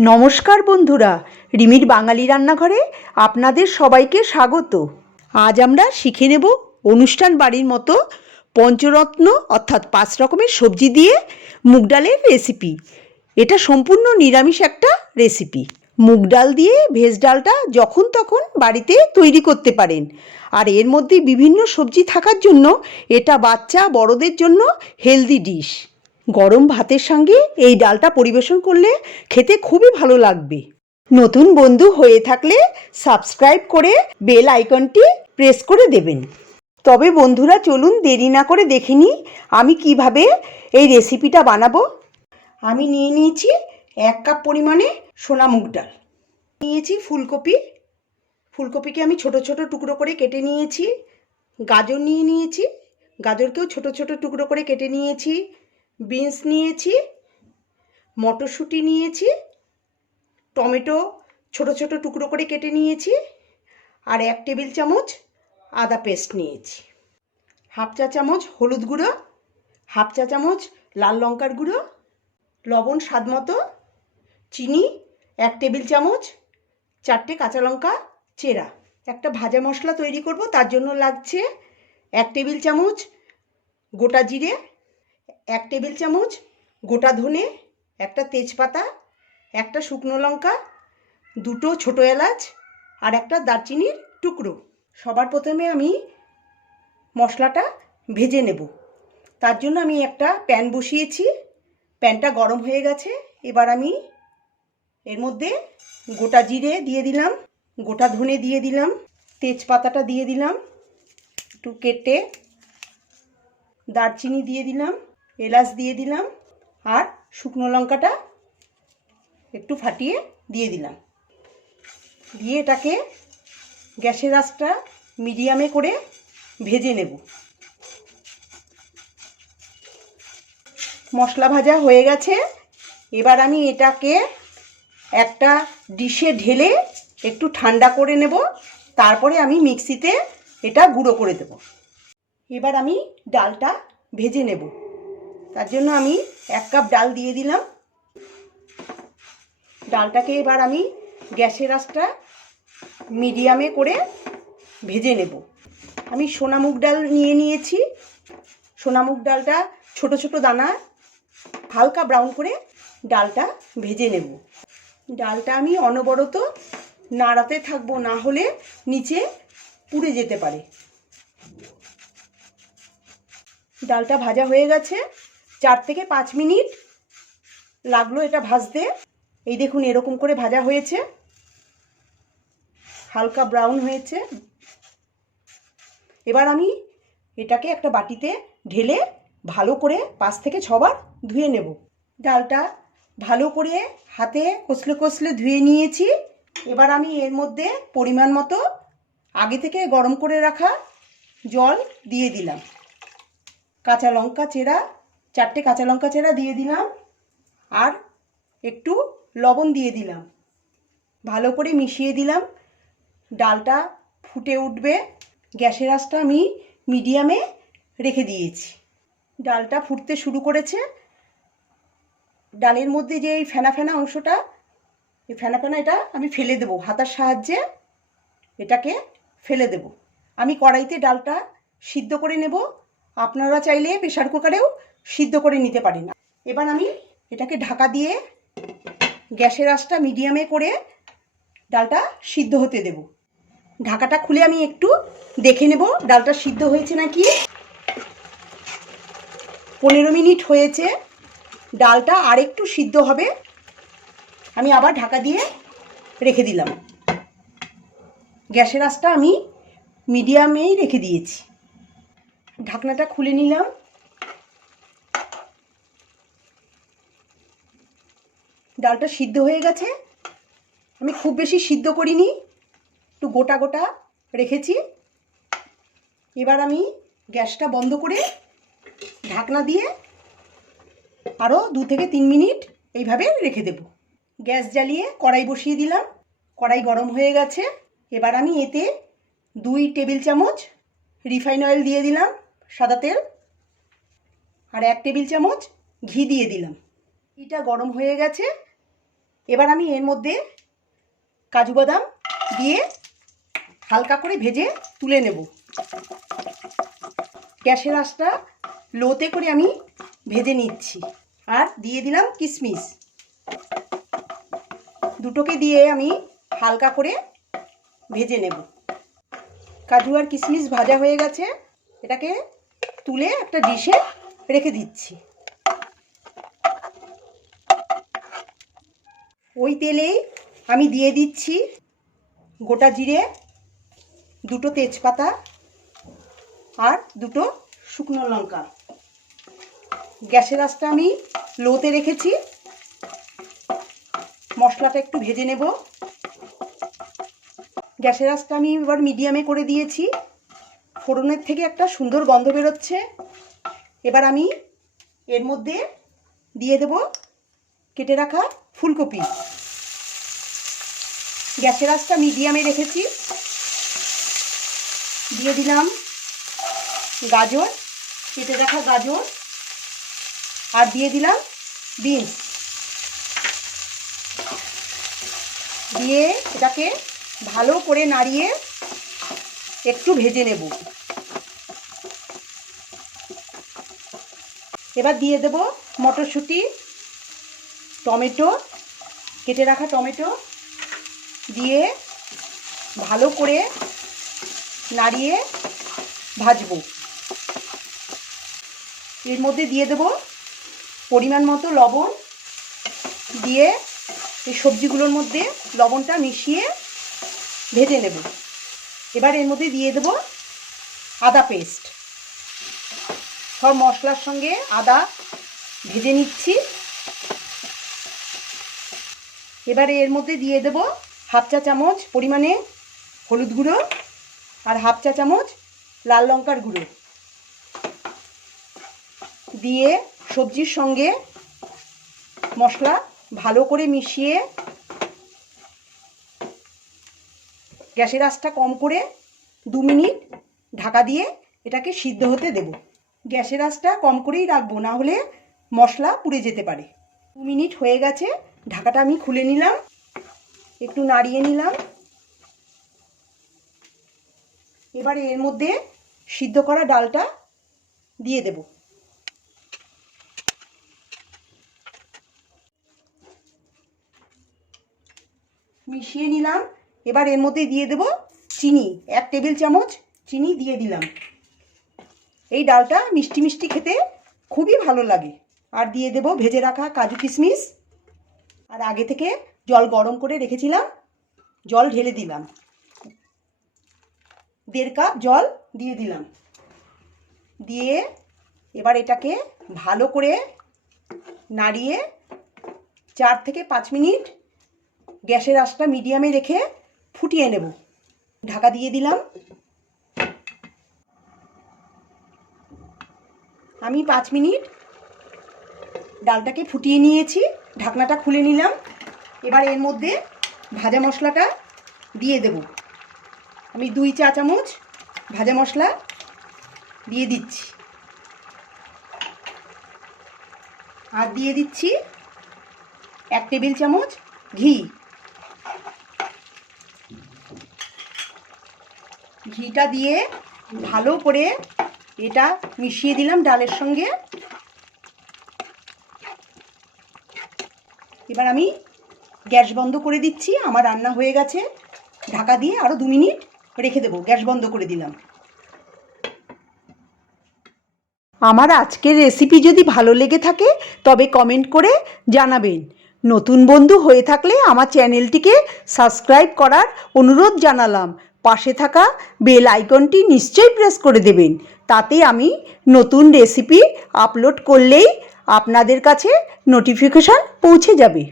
নমস্কার বন্ধুরা, রিমির বাঙালি রান্নাঘরে আপনাদের সবাইকে স্বাগত। আজ আমরা শিখে নেব অনুষ্ঠান বাড়ির মতো পঞ্চরত্ন অর্থাৎ পাঁচ রকমের সবজি দিয়ে মুগ ডালের রেসিপি এটা সম্পূর্ণ নিরামিষ একটা রেসিপি মুগ ডাল দিয়ে ভেজ ডালটা যখন তখন বাড়িতে তৈরি করতে পারেন। আর এর মধ্যে বিভিন্ন সবজি থাকার জন্য এটা বাচ্চা বড়দের জন্য হেলদি ডিশ গরম ভাতের সঙ্গে এই ডালটা পরিবেশন করলে খেতে খুবই ভালো লাগবে। নতুন বন্ধু হয়ে থাকলে সাবস্ক্রাইব করে বেল আইকনটি প্রেস করে দেবেন। তবে বন্ধুরা, চলুন দেরি না করে দেখে নিই আমি কীভাবে এই রেসিপিটা বানাবো। আমি নিয়ে নিয়েছি এক কাপ পরিমাণে সোনা মুগ ডাল। নিয়েছি ফুলকপি। ফুলকপিকে আমি ছোট ছোট টুকরো করে কেটে নিয়েছি। গাজর নিয়ে নিয়েছি। গাজরকেও ছোট ছোট টুকরো করে কেটে নিয়েছি। বিনস নিয়েছি, মটরশুঁটি নিয়েছি, টমেটো ছোট ছোট টুকরো করে কেটে নিয়েছি আর এক টেবিল চামচ আদা পেস্ট নিয়েছি। হাফ চা চামচ হলুদ গুঁড়ো, হাফ চা চামচ লাল লঙ্কার গুঁড়ো, লবণ স্বাদ মতো, চিনি এক টেবিল চামচ, চারটে কাঁচা লঙ্কা চেরা। একটা ভাজা মশলা তৈরি করব, তার জন্য লাগছে এক টেবিল চামচ গোটা জিরে এক টেবিল চামচ, গোটা ধনে, একটা তেজপাতা, একটা শুকনো লঙ্কা, দুটো ছোটো এলাচ আর একটা দারচিনির টুকরো। সবার প্রথমে আমি মশলাটা ভেজে নেব। তার জন্য আমি একটা প্যান বসিয়েছি। প্যানটা গরম হয়ে গেছে। এবার আমি এর মধ্যে গোটা জিরে দিয়ে দিলাম, গোটা ধনে দিয়ে দিলাম, তেজপাতাটা দিয়ে দিলাম, একটু কেটে দারচিনি দিয়ে দিলাম। এলাচ দিয়ে দিলাম আর শুকনো লঙ্কাটা একটু ফাটিয়ে দিয়ে দিলাম। দিয়ে এটাকে গ্যাসের আঁচটা মিডিয়ামে করে ভেজে নেব। মশলা ভাজা হয়ে গেছে। এবার আমি এটাকে একটা ডিশে ঢেলে একটু ঠান্ডা করে নেব। তারপরে আমি মিক্সিতে এটা গুঁড়ো করে দেব। এবার আমি ডালটা ভেজে নেব। তার জন্য আমি এক কাপ ডাল দিয়ে দিলাম। ডালটাকে এবার আমি গ্যাসের আঁচটা মিডিয়ামে করে ভেজে নেব। আমি সোনামুগ ডাল নিয়ে নিয়েছি। সোনামুগ ডালটা ছোট ছোট দানা হালকা ব্রাউন করে ডালটা ভেজে নেব। ডালটা আমি অনবরত নাড়াতে থাকব, না হলে নিচে পুড়ে যেতে পারে। ডালটা ভাজা হয়ে গেছে। চার থেকে পাঁচ মিনিট লাগল এটা ভাজতে। এই দেখুন, এরকম করে ভাজা হয়েছে। হালকা ব্রাউন হয়েছে। এবার আমি এটাকে একটা বাটিতে ঢেলে ভালো করে পাঁচ থেকে ছবার ধুয়ে নেব। ডালটা ভালো করে হাতে কষলে কষলে ধুয়ে নিয়েছি। এবার আমি এর মধ্যে পরিমাণ মতো আগে থেকে গরম করে রাখা জল দিয়ে দিলাম। কাঁচা লঙ্কা, চেরা চারটে কাঁচা লঙ্কা চেরা দিয়ে দিলাম আর একটু লবণ দিয়ে দিলাম। ভালো করে মিশিয়ে দিলাম। ডালটা ফুটে উঠবে। গ্যাসের আঁচটা আমি মিডিয়ামে রেখে দিয়েছি। ডালটা ফুটতে শুরু করেছে। ডালের মধ্যে যে এই ফেনা ফেনা অংশটা, এই ফেনা ফেনা এটা আমি ফেলে দেবো হাতার সাহায্যে। এটাকে ফেলে দেব। আমি কড়াইতে ডালটা সিদ্ধ করে নেব। আপনারা চাইলে প্রেশার কুকারেও সিদ্ধ করে নিতে পারি না। এবার আমি এটাকে ঢাকা দিয়ে গ্যাসের আঁচটা মিডিয়ামে করে ডালটা সিদ্ধ হতে দেব। ঢাকাটা খুলে আমি একটু দেখে নেব ডালটা সিদ্ধ হয়েছে নাকি। পনেরো মিনিট হয়েছে, ডালটা আর একটু সিদ্ধ হবে। আমি আবার ঢাকা দিয়ে রেখে দিলাম। গ্যাসের আঁচটা আমি মিডিয়ামেই রেখে দিয়েছি। ঢাকনাটা খুলে নিলাম। ডালটা সিদ্ধ হয়ে গেছে। আমি খুব বেশি সিদ্ধ করিনি, একটু গোটা গোটা রেখেছি। এবার আমি গ্যাসটা বন্ধ করে ঢাকনা দিয়ে আরও দু থেকে তিন মিনিট এইভাবে রেখে দেব। গ্যাস জ্বালিয়ে কড়াই বসিয়ে দিলাম, কড়াই গরম হয়ে গেছে। এবার আমি এতে দুই টেবিল চামচ রিফাইন অয়েল দিয়ে দিলাম, সাদা তেল, আর এক টেবিল চামচ ঘি দিয়ে দিলাম। ঘিটা গরম হয়ে গেছে এবার আমি এর মধ্যে কাজু বাদাম দিয়ে হালকা করে ভেজে তুলে নেব। গ্যাসের আঁচটা লোতে করে আমি ভেজে নিচ্ছি। আর দিয়ে দিলাম কিশমিশ দুটোকে দিয়ে আমি হালকা করে ভেজে নেব। কাজু আর কিশমিশ ভাজা হয়ে গেছে। এটাকে তুলে একটা ডিশে রেখে দিচ্ছি। ওই তেলেই আমি দিয়ে দিচ্ছি গোটা জিরে, দুটো তেজপাতা আর দুটো শুকনো লঙ্কা। গ্যাসের আঁচটা আমি লোতে রেখেছি। মশলাটা একটু ভেজে নেব। গ্যাসের আঁচটা আমি এবার মিডিয়ামে করে দিয়েছি। ফোড়নের থেকে একটা সুন্দর গন্ধ বেরোচ্ছে। এবার আমি এর মধ্যে দিয়ে দেব কেটে রাখা ফুলকপি। গ্যাসের আঁচটা মিডিয়ামে রেখেছি। দিয়ে দিলাম গাজর, কেটে রাখা গাজর। আর দিয়ে দিলাম বিনস। দিয়ে এটাকে ভালো করে নাড়িয়ে একটু ভেজে নেব। এবার দিয়ে দেব মটরশুঁটি, টমেটো কেটে রাখা টমেটো দিয়ে ভালো করে নাড়িয়ে ভাজবো। এর মধ্যে দিয়ে দেব পরিমাণ মতো লবণ দিয়ে এই সবজিগুলোর মধ্যে লবণটা মিশিয়ে ভেজে নেব। এবার এর মধ্যে দিয়ে দেব আদা পেস্ট। সব মশলার সঙ্গে আদা ভেজে নিচ্ছি। এবারে এর মধ্যে দিয়ে দেব হাফ চা চামচ পরিমাণে হলুদ গুঁড়ো আর হাফ চা চামচ লাল লঙ্কার গুঁড়ো। দিয়ে সবজির সঙ্গে মশলা ভালো করে মিশিয়ে গ্যাসের আঁচটা কম করে দু মিনিট ঢাকা দিয়ে এটাকে সিদ্ধ হতে দেব। গ্যাসের আঁচটা কম করেই রাখব, না হলে মশলা পুড়ে যেতে পারে। দু মিনিট হয়ে গেছে ঢাকাটা আমি খুলে নিলাম, একটু নাড়িয়ে নিলাম। এবারে এর মধ্যে সিদ্ধ করা ডালটা দিয়ে দেব। মিশিয়ে নিলাম। এবার এর মধ্যে দিয়ে দেব চিনি, এক টেবিল চামচ চিনি দিয়ে দিলাম। এই ডালটা মিষ্টি মিষ্টি খেতে খুবই ভালো লাগে। আর দিয়ে দেব ভেজে রাখা কাজু কিশমিশ। আর আগে থেকে জল গরম করে রেখেছিলাম। জল ঢেলে দিলাম। দেড় কাপ জল দিয়ে দিলাম। দিয়ে এবার এটাকে ভালো করে নাড়িয়ে চার থেকে পাঁচ মিনিট গ্যাসের আঁচটা মিডিয়ামে রেখে ফুটিয়ে নেব। ঢাকা দিয়ে দিলাম। আমি পাঁচ মিনিট ডালটাকে ফুটিয়ে নিয়েছি, ঢাকনাটা খুলে নিলাম। এবার এর মধ্যে ভাজা মশলাটা দিয়ে দেব। আমি দুই চা চামচ ভাজা মশলা দিয়ে দিচ্ছি। আর দিয়ে দিচ্ছি এক টেবিল চামচ ঘি। ঘিটা দিয়ে ভালো করে এটা মিশিয়ে দিলাম ডালের সঙ্গে। এবার আমি গ্যাস বন্ধ করে দিচ্ছি, আমার রান্না হয়ে গেছে। ঢাকা দিয়ে আরও দু মিনিট রেখে দেবো, গ্যাস বন্ধ করে দিলাম। আমার আজকের রেসিপি যদি ভালো লেগে থাকে, তবে কমেন্ট করে জানাবেন। নতুন বন্ধু হয়ে থাকলে আমার চ্যানেলটিকে সাবস্ক্রাইব করার অনুরোধ জানালাম। পাশে থাকা বেল আইকনটি নিশ্চয়ই প্রেস করে দেবেন। তাতে আমি নতুন রেসিপি আপলোড করলেই আপনাদের কাছে নোটিফিকেশান পৌঁছে যাবে।